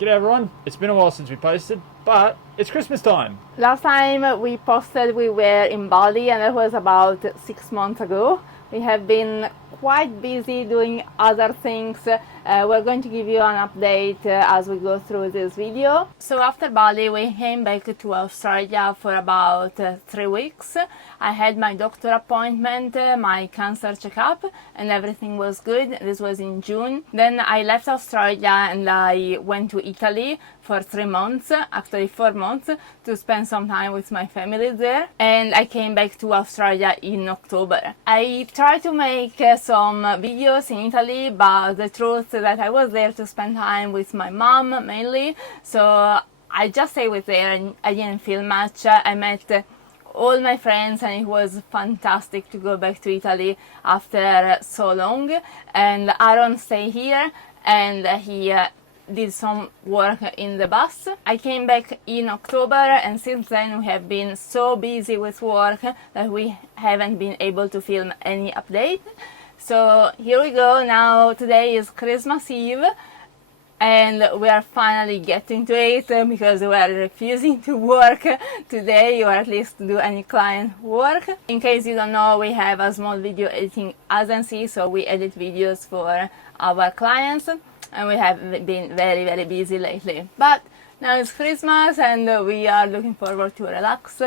G'day everyone, it's been a while since we posted, but it's Christmas time. Last time we posted we were in Bali, and that was about 6 months ago. We have been quite busy doing other things. We're going to give you an update as we go through this video. So after Bali we came back to Australia for about 3 weeks. I had my doctor appointment, my cancer checkup, and everything was good. This was in June. Then I left Australia and I went to Italy for 3 months, actually 4 months, to spend some time with my family there. And I came back to Australia in October. I tried to make some videos in Italy, but the truth is that I was there to spend time with my mom mainly, so I just stayed with her and I didn't film much. I met all my friends and it was fantastic to go back to Italy after so long. And Aaron stayed here and he did some work in the bus. I came back in October, and since then we have been so busy with work that we haven't been able to film any update. So here we go. Now today is Christmas Eve and we are finally getting to it because we are refusing to work today, or at least do any client work. In case you don't know, we have a small video editing agency, so we edit videos for our clients, and we have been very busy lately. But now it's Christmas and we are looking forward to relax,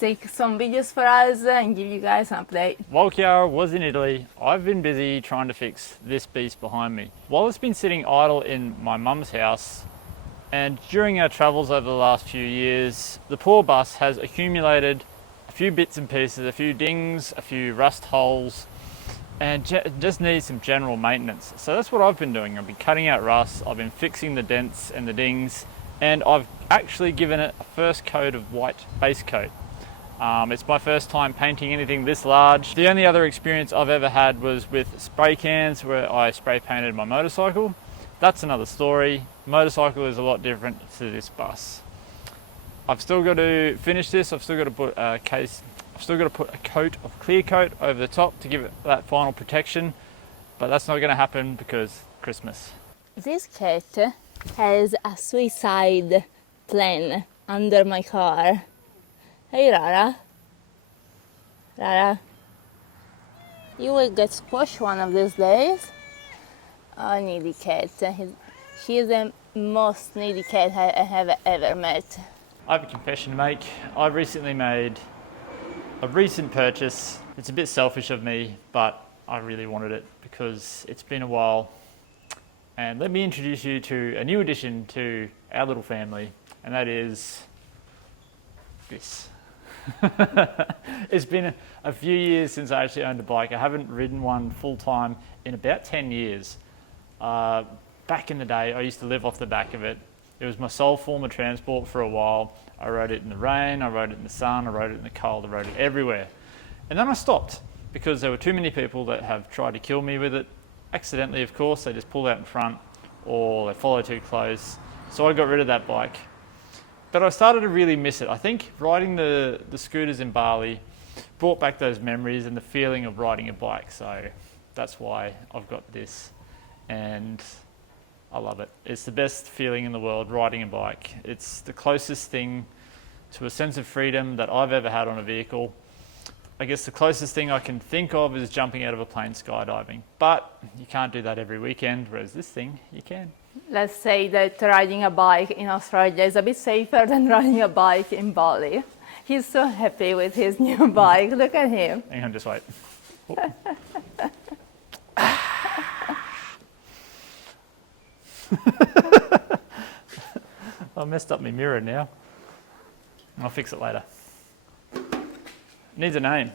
take some videos for us and give you guys an update. While Chiara was in Italy, I've been busy trying to fix this beast behind me. While it's been sitting idle in my mum's house, and during our travels over the last few years, the poor bus has accumulated a few bits and pieces, a few dings, a few rust holes, and just needs some general maintenance. So that's what I've been doing. I've been cutting out rust, I've been fixing the dents and the dings, and I've actually given it a first coat of white base coat. It's my first time painting anything this large. The only other experience I've ever had was with spray cans, where I spray painted my motorcycle. That's another story. Motorcycle is a lot different to this bus. I've still got to finish this. I've still got to put a coat of clear coat over the top to give it that final protection, but that's not going to happen because Christmas. This cat has a suicide plan under my car. Hey Rara. Rara. You will get squashed one of these days. Oh, needy cat. She's the most needy cat I have ever met. I have a confession to make. I recently made a recent purchase. It's a bit selfish of me, but I really wanted it because it's been a while. And let me introduce you to a new addition to our little family, and that is this. It's been a few years since I actually owned a bike. I haven't ridden one full time in about 10 years. Back in the day, I used to live off the back of it. It was my sole form of transport for a while. I rode it in the rain, I rode it in the sun, I rode it in the cold, I rode it everywhere. And then I stopped because there were too many people that have tried to kill me with it. Accidentally, of course. They just pull out in front or they follow too close. So I got rid of that bike. But I started to really miss it. I think riding the scooters in Bali brought back those memories and the feeling of riding a bike. So that's why I've got this, and I love it. It's the best feeling in the world, riding a bike. It's the closest thing to a sense of freedom that I've ever had on a vehicle. I guess the closest thing I can think of is jumping out of a plane skydiving. But you can't do that every weekend, whereas this thing, you can. Let's say that riding a bike in Australia is a bit safer than riding a bike in Bali. He's so happy with his new bike. Look at him. Hang on, just wait. I messed up my mirror now. I'll fix it later. Needs a name.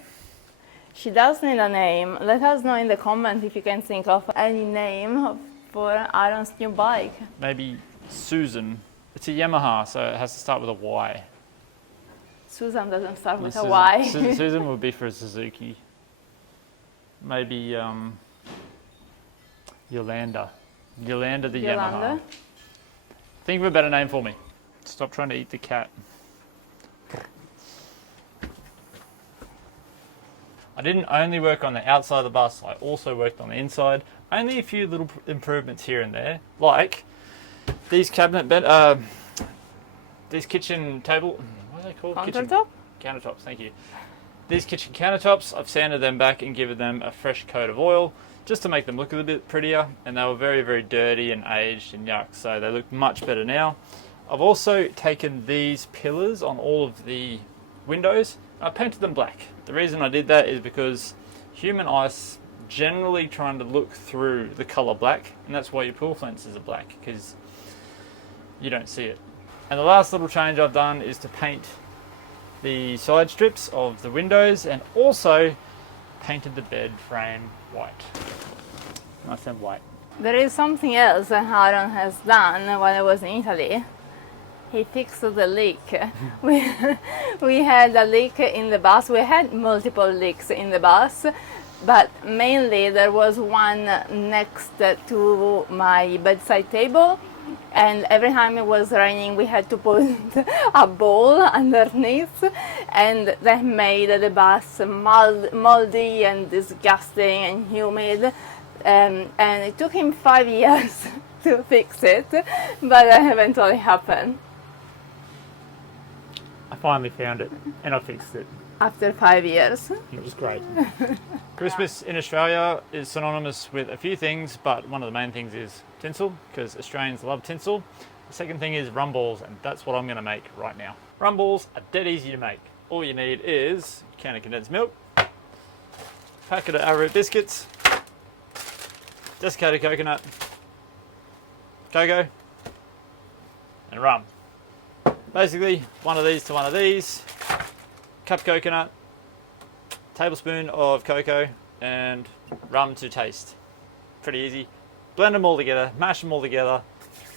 She does need a name. Let us know in the comments if you can think of any name for Aaron's new bike. Maybe Susan. It's a Yamaha, so it has to start with a Y. Susan doesn't start with a Y. Susan would be for a Suzuki. Maybe Yolanda. Yolanda the Yamaha. Think of a better name for me. Stop trying to eat the cat. I didn't only work on the outside of the bus, I also worked on the inside. Only a few little improvements here and there, like these these kitchen table, what are they called? Countertop? Countertops, thank you. These kitchen countertops, I've sanded them back and given them a fresh coat of oil just to make them look a little bit prettier, and they were very, very dirty and aged and yuck, so they look much better now. I've also taken these pillars on all of the windows, and I painted them black. The reason I did that is because human eyes generally trying to look through the colour black, and that's why your pool fences are black, because you don't see it. And the last little change I've done is to paint the side strips of the windows, and also painted the bed frame white. Nice and white. There is something else that Aaron has done when I was in Italy. He fixed the leak. we had a leak in the bus. We had multiple leaks in the bus, but mainly there was one next to my bedside table, and every time it was raining we had to put a bowl underneath, and that made the bus moldy and disgusting and humid, and it took him 5 years to fix it, but that eventually happened. I finally found it and I fixed it. After 5 years. It was great. Christmas in Australia is synonymous with a few things, but one of the main things is tinsel, because Australians love tinsel. The second thing is rum balls, and that's what I'm going to make right now. Rum balls are dead easy to make. All you need is a can of condensed milk, packet of arrowroot biscuits, desiccated coconut, cocoa, and rum. Basically, one of these to one of these, cup coconut, tablespoon of cocoa, and rum to taste. Pretty easy. Blend them all together, mash them all together,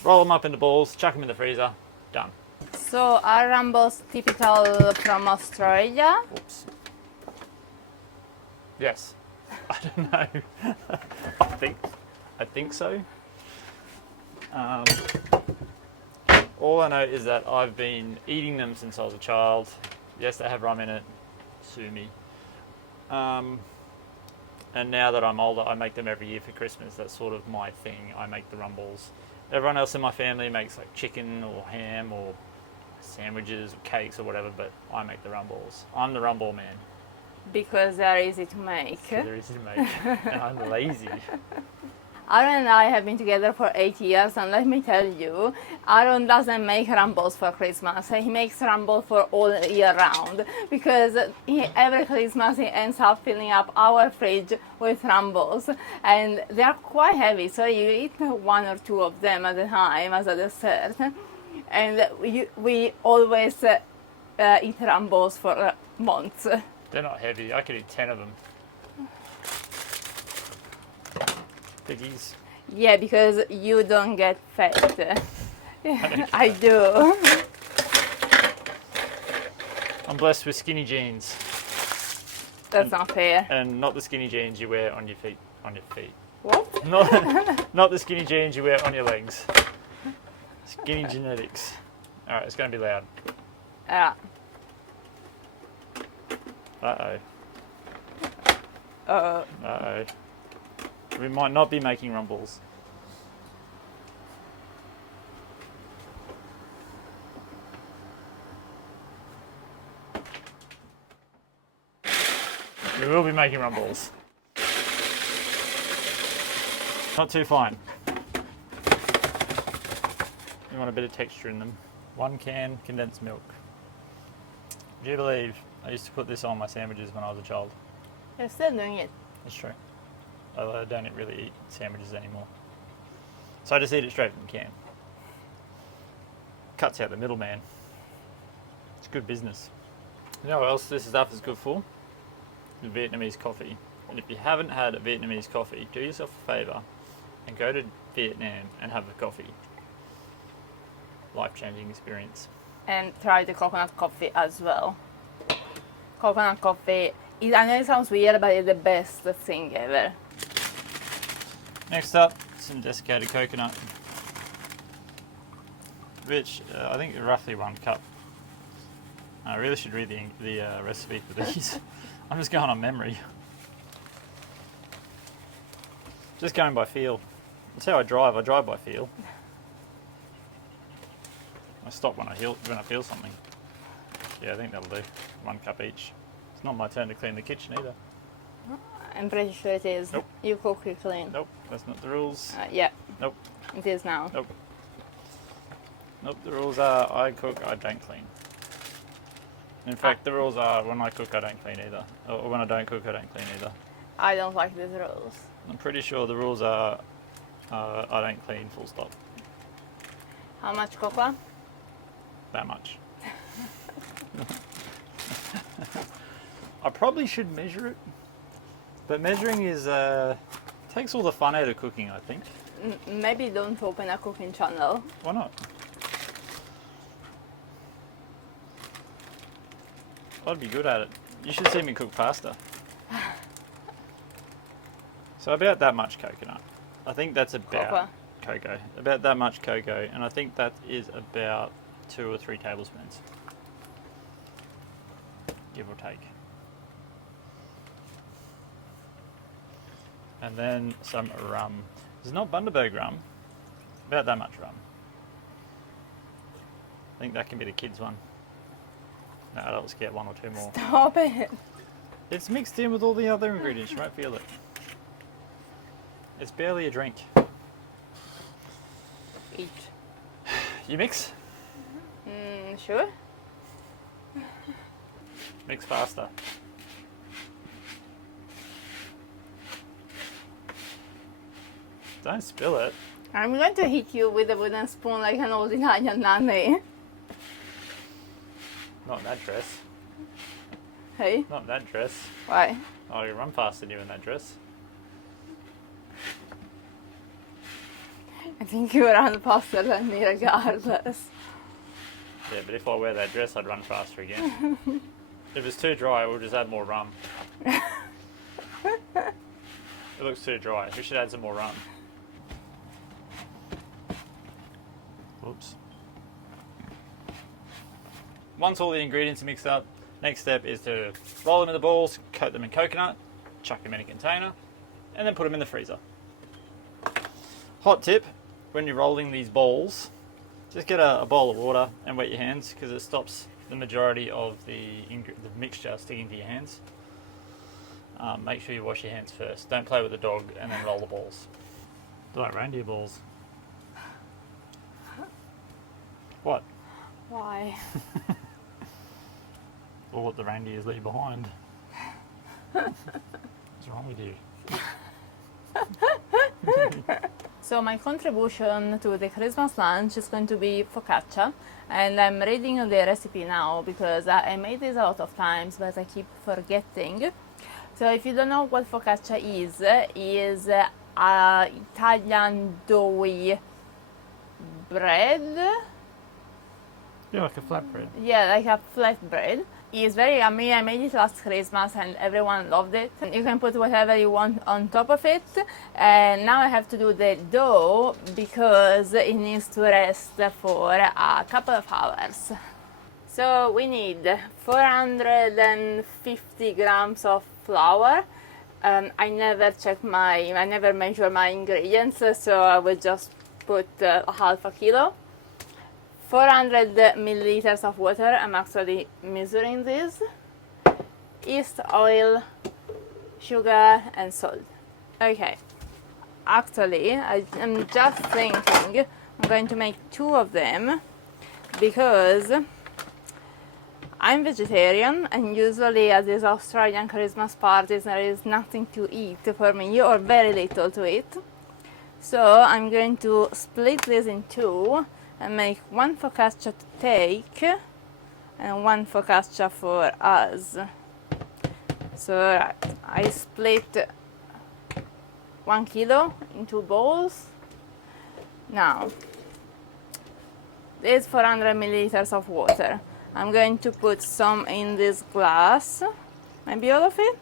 roll them up into balls, chuck them in the freezer, done. So are rum balls typical from Australia? Oops. Yes. I don't know. I think so. All I know is that I've been eating them since I was a child. Yes, they have rum in it. Sue me. And now that I'm older, I make them every year for Christmas. That's sort of my thing. I make the rum balls. Everyone else in my family makes like chicken or ham or sandwiches or cakes or whatever, but I make the rum balls. I'm the rum ball man. Because they're easy to make. They're easy to make. And I'm lazy. Aaron and I have been together for 8 years, and let me tell you, Aaron doesn't make rum balls for Christmas. He makes rum balls for all year round, because every Christmas he ends up filling up our fridge with rum balls, and they are quite heavy, so you eat 1 or 2 of them at a time as a dessert. And we always eat rum balls for months. They're not heavy. I could eat 10 of them. Biggies. Yeah, because you don't get fat. I do. I'm blessed with skinny jeans. That's not fair. And not the skinny jeans you wear on your feet. On your feet. What? Not the skinny jeans you wear on your legs. Skinny genetics. All right, it's going to be loud. Yeah. Uh-oh. Uh-oh. Uh-oh. We might not be making rum balls. We will be making rum balls. Not too fine. You want a bit of texture in them. 1 can condensed milk. Would you believe I used to put this on my sandwiches when I was a child? You're still doing it. That's true. Although I don't really eat sandwiches anymore. So I just eat it straight from the can. Cuts out the middleman. It's good business. You know what else this stuff is good for? Vietnamese coffee. And if you haven't had a Vietnamese coffee, do yourself a favour and go to Vietnam and have a coffee. Life-changing experience. And try the coconut coffee as well. Coconut coffee, I know it sounds weird, but it's the best thing ever. Next up, some desiccated coconut, which I think roughly 1 cup. I really should read the recipe for these. I'm just going on memory. Just going by feel. That's how I drive by feel. I stop when I feel something. Yeah, I think that'll do. 1 cup each. It's not my turn to clean the kitchen either. I'm pretty sure it is. Nope. You cook, you clean. Nope, that's not the rules. Yeah. Nope. It is now. Nope. Nope, the rules are I cook, I don't clean. In fact, the rules are when I cook, I don't clean either. Or when I don't cook, I don't clean either. I don't like these rules. I'm pretty sure the rules are I don't clean, full stop. How much cocoa? That much. I probably should measure it, but measuring is takes all the fun out of cooking, I think. Maybe don't open a cooking channel. Why not? I'd be good at it. You should see me cook pasta. So about that much coconut. I think that's about cocoa. About that much cocoa, and I think that is about 2 or 3 tablespoons. Give or take. And then some rum. This is not Bundaberg rum. About that much rum. I think that can be the kids' one. No, adults get 1 or 2 more. Stop it. It's mixed in with all the other ingredients. You won't feel it. It's barely a drink. Eat. You mix? Sure. Mix faster. Don't spill it. I'm going to hit you with a wooden spoon like an old Italian nanny. Not in that dress. Hey? Not in that dress. Why? Oh, you run faster than you in that dress. I think you run faster than me regardless. Yeah, but if I wear that dress, I'd run faster again. If it's too dry, we'll just add more rum. It looks too dry. We should add some more rum. Whoops. Once all the ingredients are mixed up, next step is to roll them in the balls, coat them in coconut, chuck them in a container, and then put them in the freezer. Hot tip, when you're rolling these balls, just get a bowl of water and wet your hands because it stops the majority of the mixture sticking to your hands. Make sure you wash your hands first. Don't play with the dog and then roll the balls. They're like reindeer balls. What? Why? Or what the reindeers leave behind. What's wrong with you? So my contribution to the Christmas lunch is going to be focaccia, and I'm reading the recipe now because I made this a lot of times but I keep forgetting. So if you don't know what focaccia is Italian doughy bread. Yeah, like a flatbread. Yeah, like a flatbread. It's very yummy. I made it last Christmas and everyone loved it. You can put whatever you want on top of it. And now I have to do the dough because it needs to rest for a couple of hours. So we need 450 grams of flour. I never measure my ingredients, so I will just put half a kilo. 400 milliliters of water, I'm actually measuring this, yeast, oil, sugar and salt. Okay, actually I'm just thinking I'm going to make 2 of them because I'm vegetarian and usually at these Australian Christmas parties there is nothing to eat for me or very little to eat. So I'm going to split this in 2 and make 1 focaccia to take and 1 focaccia for us. So I split 1 kilo in 2 bowls. Now, this 400 milliliters of water. I'm going to put some in this glass. Maybe all of it?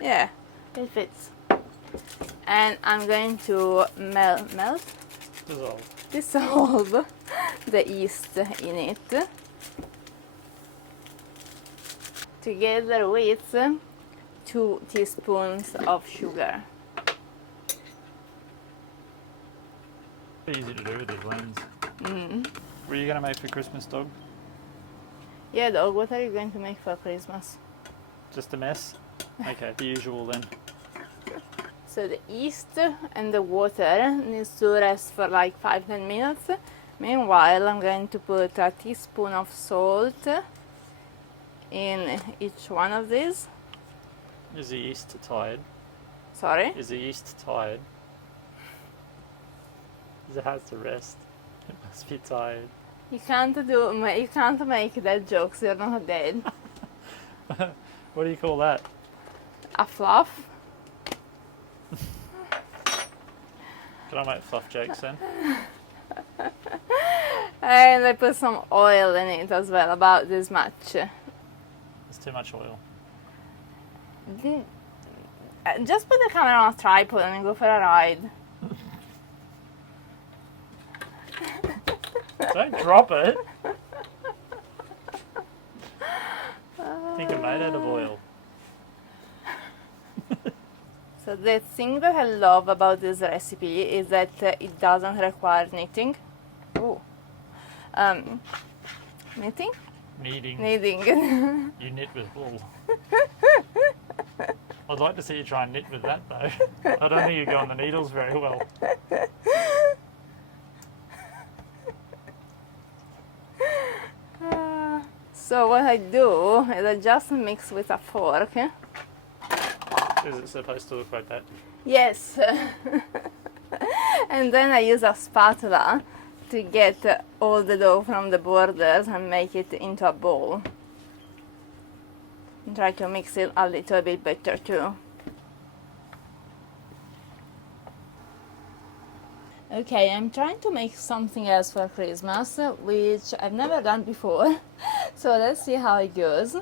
Yeah, it fits. And I'm going to dissolve the yeast in it together with 2 teaspoons of sugar. Easy to do with these lens. What are you going to make for Christmas, dog? Yeah, dog, what are you going to make for Christmas? Just a mess? Okay, the usual then. So the yeast and the water needs to rest for like 5-10 minutes. Meanwhile, I'm going to put a teaspoon of salt in each one of these. Is the yeast tired? Sorry? Is the yeast tired? It has to rest. It must be tired. You can't make dead jokes, you're not dead. What do you call that? A fluff? Can I make fluff jokes then? And I put some oil in it as well, about this much. It's too much oil. Just put the camera on a tripod and go for a ride. Don't drop it. I think I'm made out of oil. So the thing that I love about this recipe is that it doesn't require knitting. Ooh. Knitting? Kneading. Kneading. You knit with wool. I'd like to see you try and knit with that though. I don't think you go on the needles very well. So what I do is I just mix with a fork. Is it supposed to look like that? Yes. And then I use a spatula to get all the dough from the borders and make it into a ball. And try to mix it a little bit better too. Okay, I'm trying to make something else for Christmas, which I've never done before. So let's see how it goes.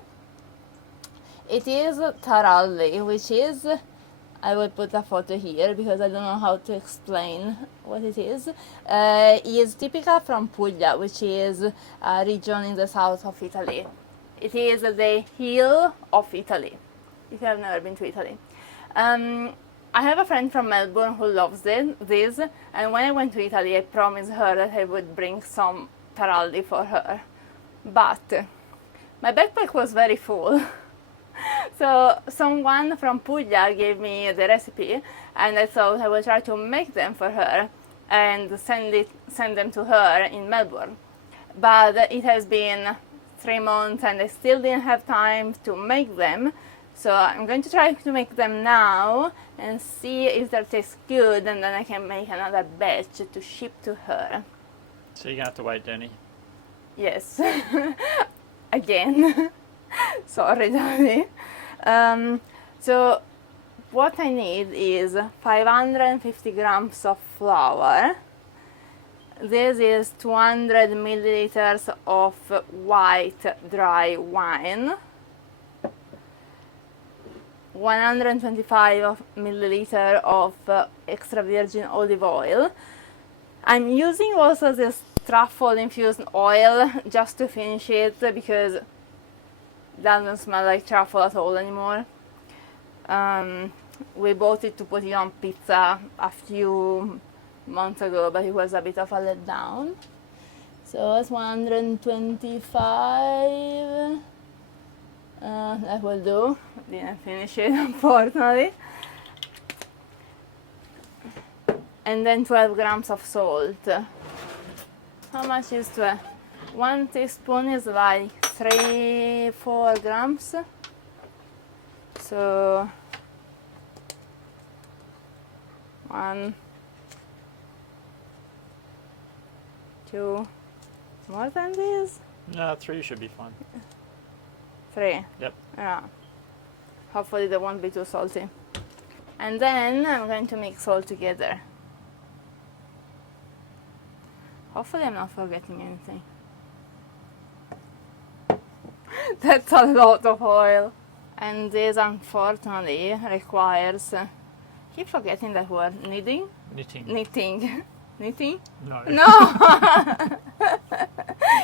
It is taralli, which is, I will put a photo here because I don't know how to explain what it is. It is typical from Puglia, which is a region in the south of Italy. It is the hill of Italy, if you have never been to Italy. I have a friend from Melbourne who loves this, and when I went to Italy I promised her that I would bring some taralli for her. But my backpack was very full. So someone from Puglia gave me the recipe, and I thought I would try to make them for her and send them to her in Melbourne. But it has been 3 months and I still didn't have time to make them. So I'm going to try to make them now and see if they taste good, and then I can make another batch to ship to her. So you're going to have to wait, Danny. Yes. Again. Sorry, Danny. So what I need is 550 grams of flour. This is 200 milliliters of white dry wine, 125 milliliters of extra virgin olive oil. I'm using also this truffle infused oil just to finish it because it doesn't smell like truffle at all anymore. We bought it to put it on pizza a few months ago, but it was a bit of a letdown. So it's 125. That will do. Didn't finish it, unfortunately. And then 12 grams of salt. How much is 12? 1 teaspoon is like 3-4 grams. So 1, 2, more than this? No, 3 should be fine. 3? Yep. Yeah. Hopefully they won't be too salty. And then I'm going to mix all together. Hopefully I'm not forgetting anything. That's a lot of oil. And this unfortunately requires, keep forgetting that word, kneading? Knitting. Knitting. Knitting? No. No!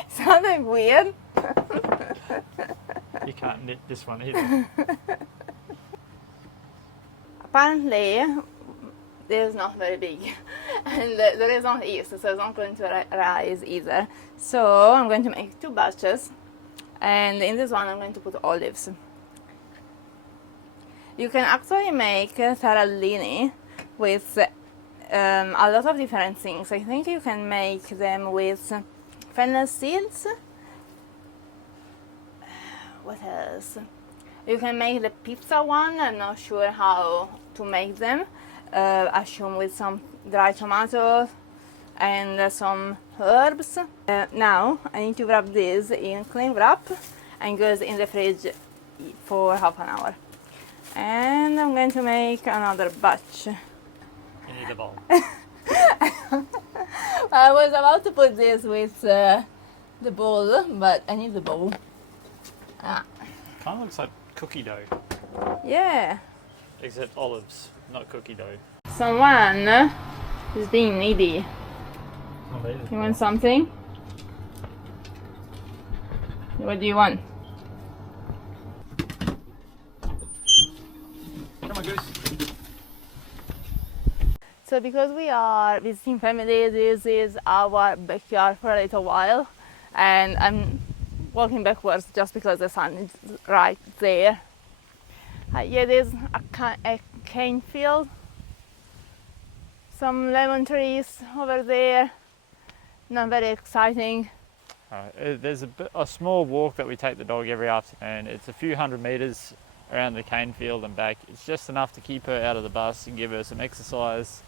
Sounded weird. You can't knit this one either. Apparently, this is not very big, and there is not yeast, so it's not going to rise either. So I'm going to make 2 batches, and in this one I'm going to put olives. You can actually make tarallini with a lot of different things. I think you can make them with fennel seeds. What else? You can make the pizza one. I'm not sure how to make them. Assume with some dry tomatoes and some herbs. Now I need to wrap this in cling wrap and goes in the fridge for half an hour. And I'm going to make another batch. You need a bowl. I was about to put this with the bowl, but I need the bowl. Kind of looks like cookie dough, Yeah. except olives, not cookie dough. Someone is being needy. You want something? What do you want? Come on, goose. So because we are visiting family, this is our backyard for a little while, and I'm walking backwards just because the sun is right there. Yeah, there's a cane field, some lemon trees over there, not very exciting. There's a small walk that we take the dog every afternoon. It's a few 100 meters around the cane field and back. It's just enough to keep her out of the bus and give her some exercise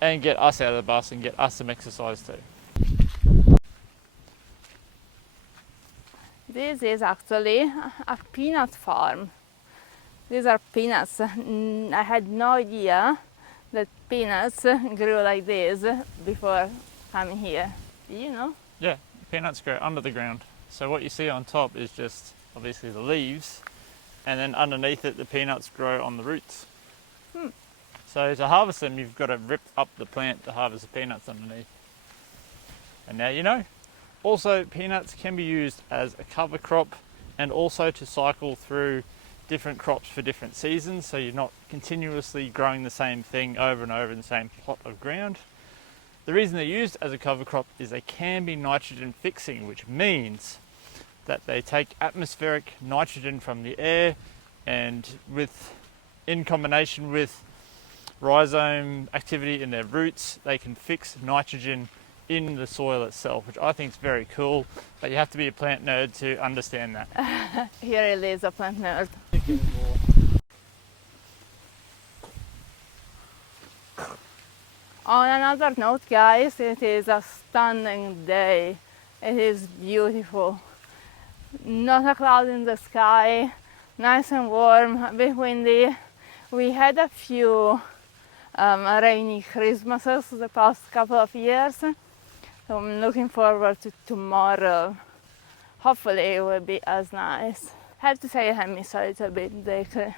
and get us out of the bus and get us some exercise too. This is actually a peanut farm. These are peanuts. I had no idea that peanuts grew like this before coming here. Did you know? Yeah, peanuts grow under the ground. So what you see on top is just obviously the leaves, and then underneath it the peanuts grow on the roots. So to harvest them, you've got to rip up the plant to harvest the peanuts underneath. And now you know. Also, peanuts can be used as a cover crop and also to cycle through different crops for different seasons, so you're not continuously growing the same thing over and over in the same plot of ground. The reason they're used as a cover crop is they can be nitrogen fixing, which means that they take atmospheric nitrogen from the air, and in combination with rhizome activity in their roots, they can fix nitrogen in the soil itself, which I think is very cool, but you have to be a plant nerd to understand that. Here it is, a plant nerd. On another note, guys, it is a stunning day. It is beautiful. Not a cloud in the sky, nice and warm, a bit windy. We had a few rainy Christmases the past couple of years, so I'm looking forward to tomorrow. Hopefully it will be as nice. I have to say I miss a little bit the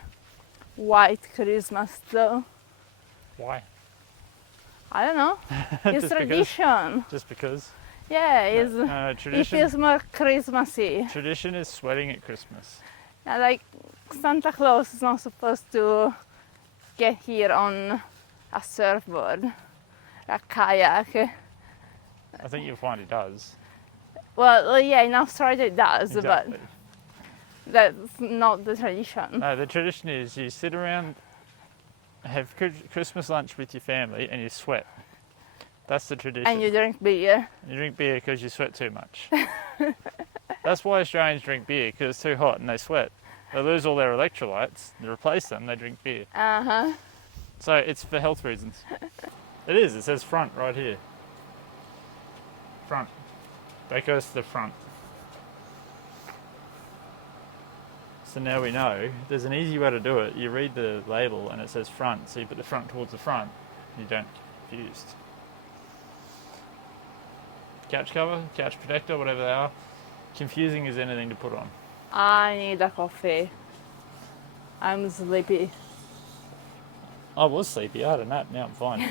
white Christmas though. Why? I don't know. It's tradition. Just because? Yeah, it Tradition. feels more Christmassy. Tradition is sweating at Christmas. Yeah, like Santa Claus is not supposed to get here on a surfboard, a kayak. I think you'll find it does. Well, yeah, in Australia it does, Exactly. but that's not the tradition. No, the tradition is you sit around, have Christmas lunch with your family, and you sweat. That's the tradition. And you drink beer. You drink beer because you sweat too much. That's why Australians drink beer, because it's too hot and they sweat. They lose all their electrolytes, to replace them, they drink beer. Uh-huh. So it's for health reasons. It is, it says front right here. Front. That goes to the front. So now we know there's an easy way to do it. You read the label and it says front, so you put the front towards the front, and you don't get confused. Couch cover, couch protector, whatever they are. Confusing as anything to put on. I need a coffee. I'm sleepy. I was sleepy, I had a nap, now I'm fine.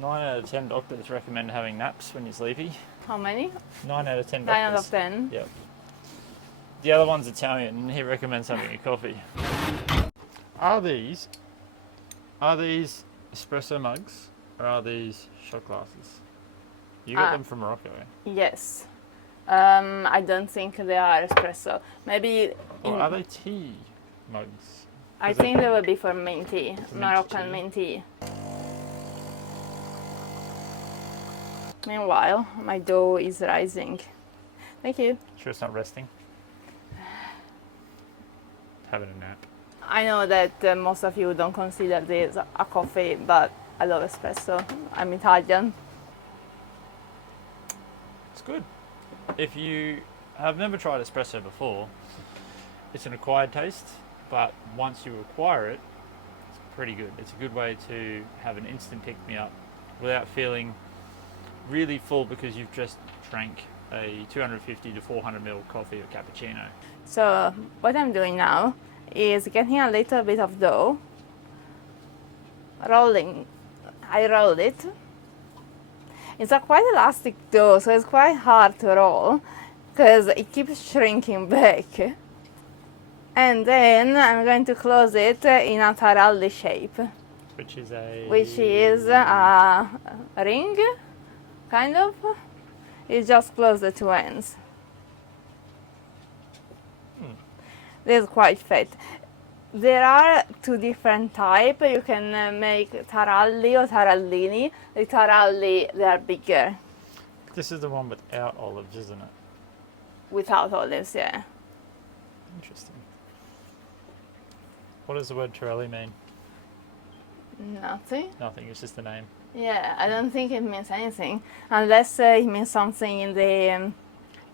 9 out of 10 doctors recommend having naps when you're sleepy. How many? 9 out of 10 doctors. 9 out of 10? Yep. The other one's Italian and he recommends having a coffee. Are these espresso mugs or are these shot glasses? You got them from Morocco, eh? Yes. I don't think they are espresso. Maybe. Or are they tea mugs? I think they will be for mint tea, For Moroccan mint tea. mint tea. Meanwhile, my dough is rising. Thank you. Sure it's not resting? Having a nap. I know that most of you don't consider this a coffee, but I love espresso. I'm Italian. It's good. If you have never tried espresso before, it's an acquired taste, but once you acquire it, it's pretty good. It's a good way to have an instant pick-me-up without feeling really full because you've just drank a 250 to 400 ml coffee or cappuccino. So what I'm doing now is getting a little bit of dough, rolling. I roll it. It's a quite elastic dough, so it's quite hard to roll because it keeps shrinking back. And then I'm going to close it in a taralli shape, Which is a ring, kind of. It's just close the two ends. This is quite fat. There are two different types. You can make taralli or tarallini. The taralli, they are bigger. This is the one without olives, isn't it? Without olives, yeah. Interesting. What does the word Torelli mean? Nothing. Nothing, it's just the name. Yeah, I don't think it means anything. Unless it means something in the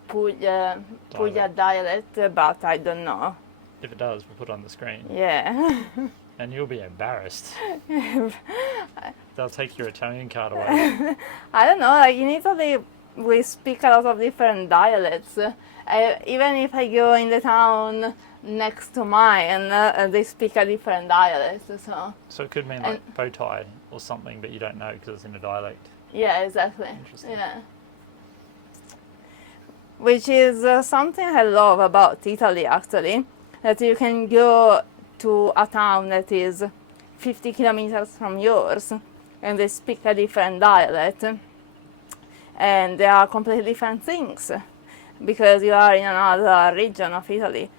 Puglia dialect, but I don't know. If it does, we'll put it on the screen. Yeah. And you'll be embarrassed. They'll take your Italian card away. I don't know, like in Italy we speak a lot of different dialects. Even if I go in the town next to mine, they speak a different dialect. So it could mean like bow tie or something, but you don't know because it's in a dialect. Yeah, exactly. Interesting. Yeah. Which is something I love about Italy, actually, that you can go to a town that is 50 kilometers from yours and they speak a different dialect and they are completely different things because you are in another region of Italy.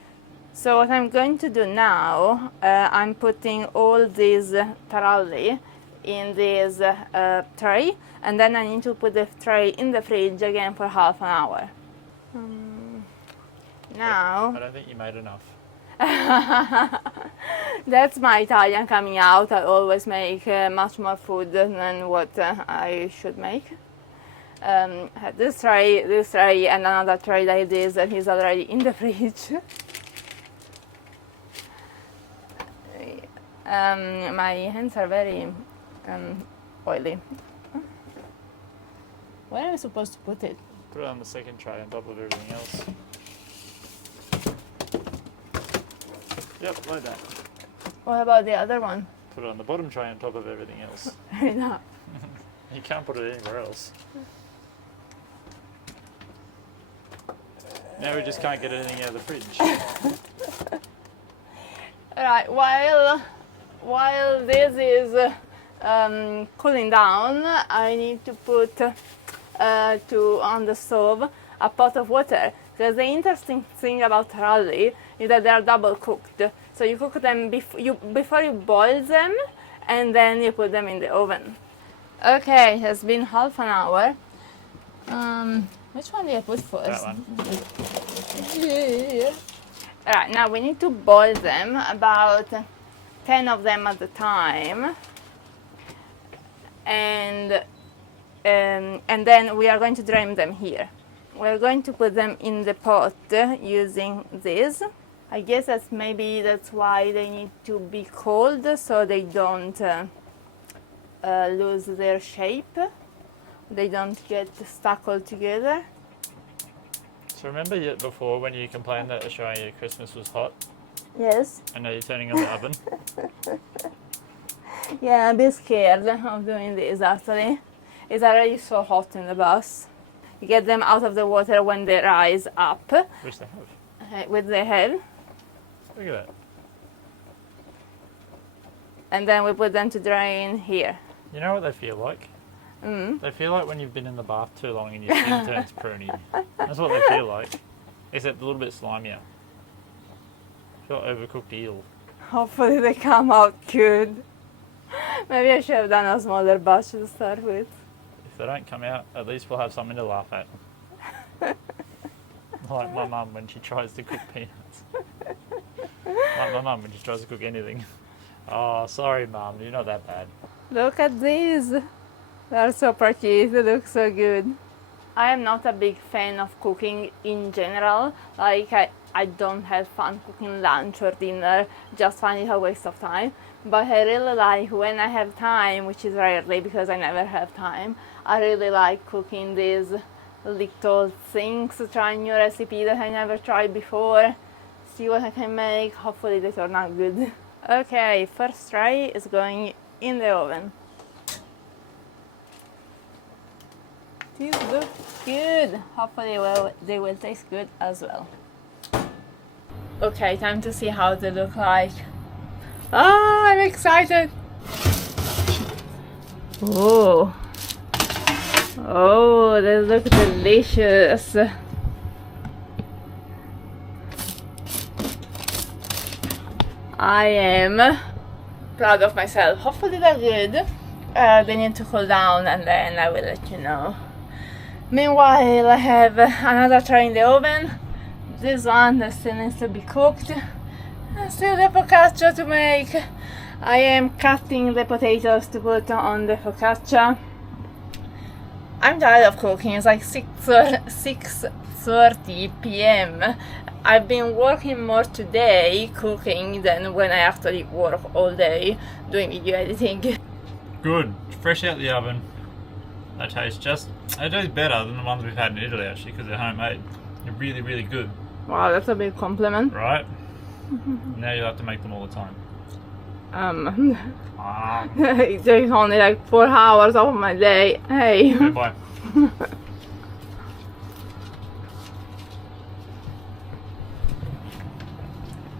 So what I'm going to do now, I'm putting all these taralli in this tray, and then I need to put the tray in the fridge again for half an hour. Now, I don't think you made enough. that's my Italian coming out. I always make much more food than what I should make. This tray, and another tray like this that is already in the fridge. My hands are very oily. Where am I supposed to put it? Put it on the second tray on top of everything else. Yep, like that. What about the other one? Put it on the bottom tray on top of everything else. No. You can't put it anywhere else. Now we just can't get anything out of the fridge. Right, while this is cooling down, I need to put on the stove a pot of water. Because the interesting thing about taralli is that they are double cooked. So you cook them before you boil them, and then you put them in the oven. Okay, it has been half an hour. Which one did I put first? That one. Alright, now we need to boil them, about 10 of them at a time. And then we are going to drain them here. We're going to put them in the pot using this. I guess that's why they need to be cold, so they don't lose their shape. They don't get stuck all together. So remember before when you complained that Australia Christmas was hot? Yes. And now you're turning on the oven? Yeah, I'm a bit scared of doing this actually. It's already so hot in the bus. You get them out of the water when they rise up. Which they have. With the head. Look at that. And then we put them to drain here. You know what they feel like? They feel like when you've been in the bath too long and your skin turns pruny. That's what they feel like. Except a little bit slimier. I feel like overcooked eel. Hopefully they come out good. Maybe I should have done a smaller batch to start with. If they don't come out, at least we'll have something to laugh at. Like my mum when she tries to cook peanuts. Like my mum when she tries to cook anything. Oh, sorry mum, you're not that bad. Look at these. They're so pretty. They look so good. I am not a big fan of cooking in general. Like I don't have fun cooking lunch or dinner. Just find it a waste of time. But I really like when I have time, which is rarely because I never have time. I really like cooking these little things, trying new recipe that I never tried before. See what I can make. Hopefully they turn out good. Okay, first tray is going in the oven. These look good. Hopefully they will taste good as well. Okay, time to see how they look like. Ah, I'm excited. Oh. Oh, they look delicious. I am proud of myself. Hopefully they're good. They need to cool down and then I will let you know. Meanwhile, I have another tray in the oven. This one that still needs to be cooked. And still the focaccia to make. I am cutting the potatoes to put on the focaccia. I'm tired of cooking. It's like 6:30 p.m. I've been working more today cooking than when I actually work all day doing video editing. Good. Fresh out the oven. They taste better than the ones we've had in Italy actually because they're homemade. They're really, really good. Wow, that's a big compliment. Right? Now you'll have to make them all the time. It takes only like 4 hours of my day. Hey. Okay, bye.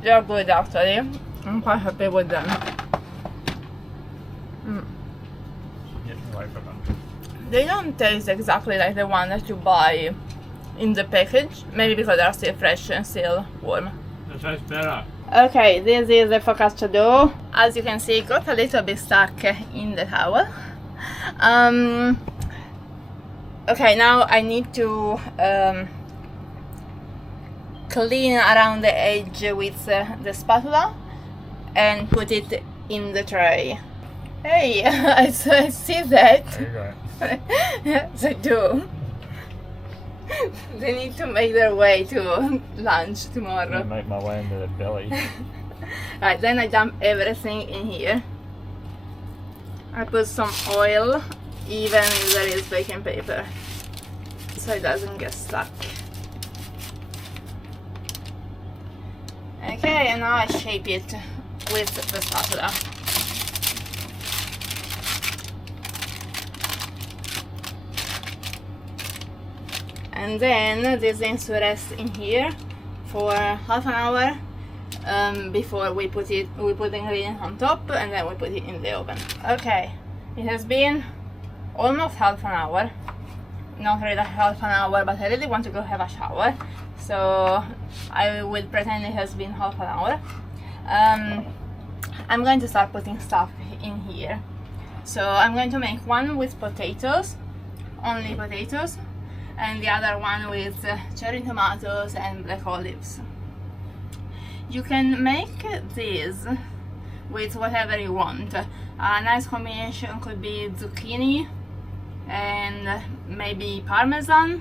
They're good actually. I'm quite happy with them. Get away from them. They don't taste exactly like the one that you buy in the package. Maybe because they're still fresh and still warm. They taste better. Okay, this is the focaccia dough. As you can see, it got a little bit stuck in the towel. Okay, now I need to clean around the edge with the spatula and put it in the tray. Hey, I see that. There you go. Yes, I do. They need to make their way to lunch tomorrow. I'm gonna make my way into the belly. Right, then I dump everything in here. I put some oil, even if there is baking paper, so it doesn't get stuck. Okay, and now I shape it with the spatula. And then this needs to rest in here for half an hour before we put the ingredients on top and then we put it in the oven. Okay, it has been almost half an hour. Not really half an hour, but I really want to go have a shower, so I will pretend it has been half an hour. I'm going to start putting stuff in here. So I'm going to make one with potatoes, only potatoes, and the other one with cherry tomatoes and black olives. You can make this with whatever you want. A nice combination could be zucchini and maybe parmesan,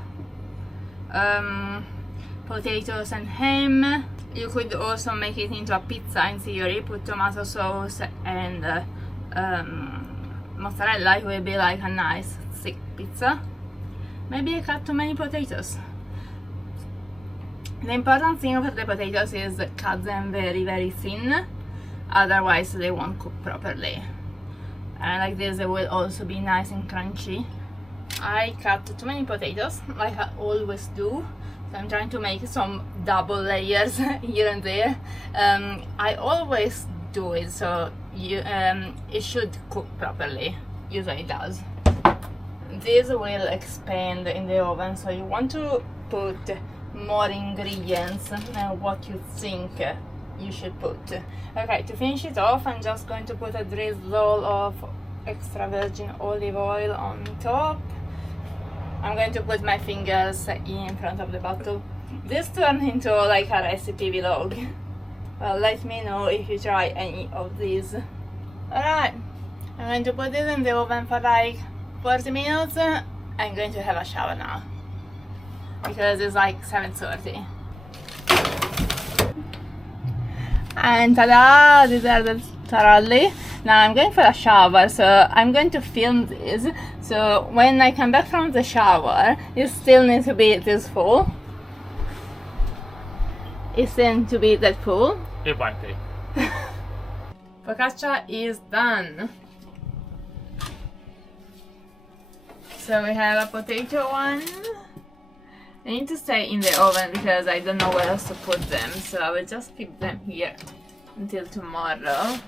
potatoes and ham. You could also make it into a pizza in theory, put tomato sauce and mozzarella. It will be like a nice thick pizza. Maybe I cut too many potatoes. The important thing about the potatoes is cut them very, very thin, otherwise they won't cook properly. And like this, they will also be nice and crunchy. I cut too many potatoes, like I always do. So I'm trying to make some double layers here and there. I always do it, so it should cook properly. Usually it does. this will expand in the oven, so you want to put more ingredients than what you think you should put. Okay, to finish it off, I'm just going to put a drizzle of extra virgin olive oil on top. I'm going to put my fingers in front of the bottle. This turned into like a recipe vlog. Well, let me know if you try any of these. Alright, I'm going to put this in the oven for like 40 minutes. I'm going to have a shower now because it's like 7:30. And ta-da! These are the taralli. Now I'm going for a shower, so I'm going to film this. So when I come back from the shower, it still needs to be this full. It still needs to be that full. It won't be. Focaccia is done. So we have a potato one. They need to stay in the oven because I don't know where else to put them, so I will just keep them here until tomorrow.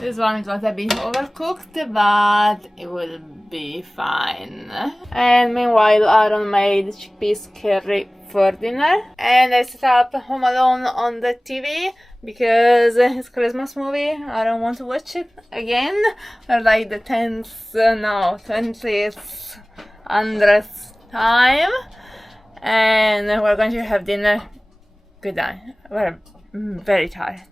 This one got a bit overcooked, but it will be fine. And meanwhile, Aaron made chickpeas curry for dinner. And I set up Home Alone on the TV because it's Christmas movie. I don't want to watch it again for like the 20th, 100th time. And we're going to have dinner. Good night. We're very tired.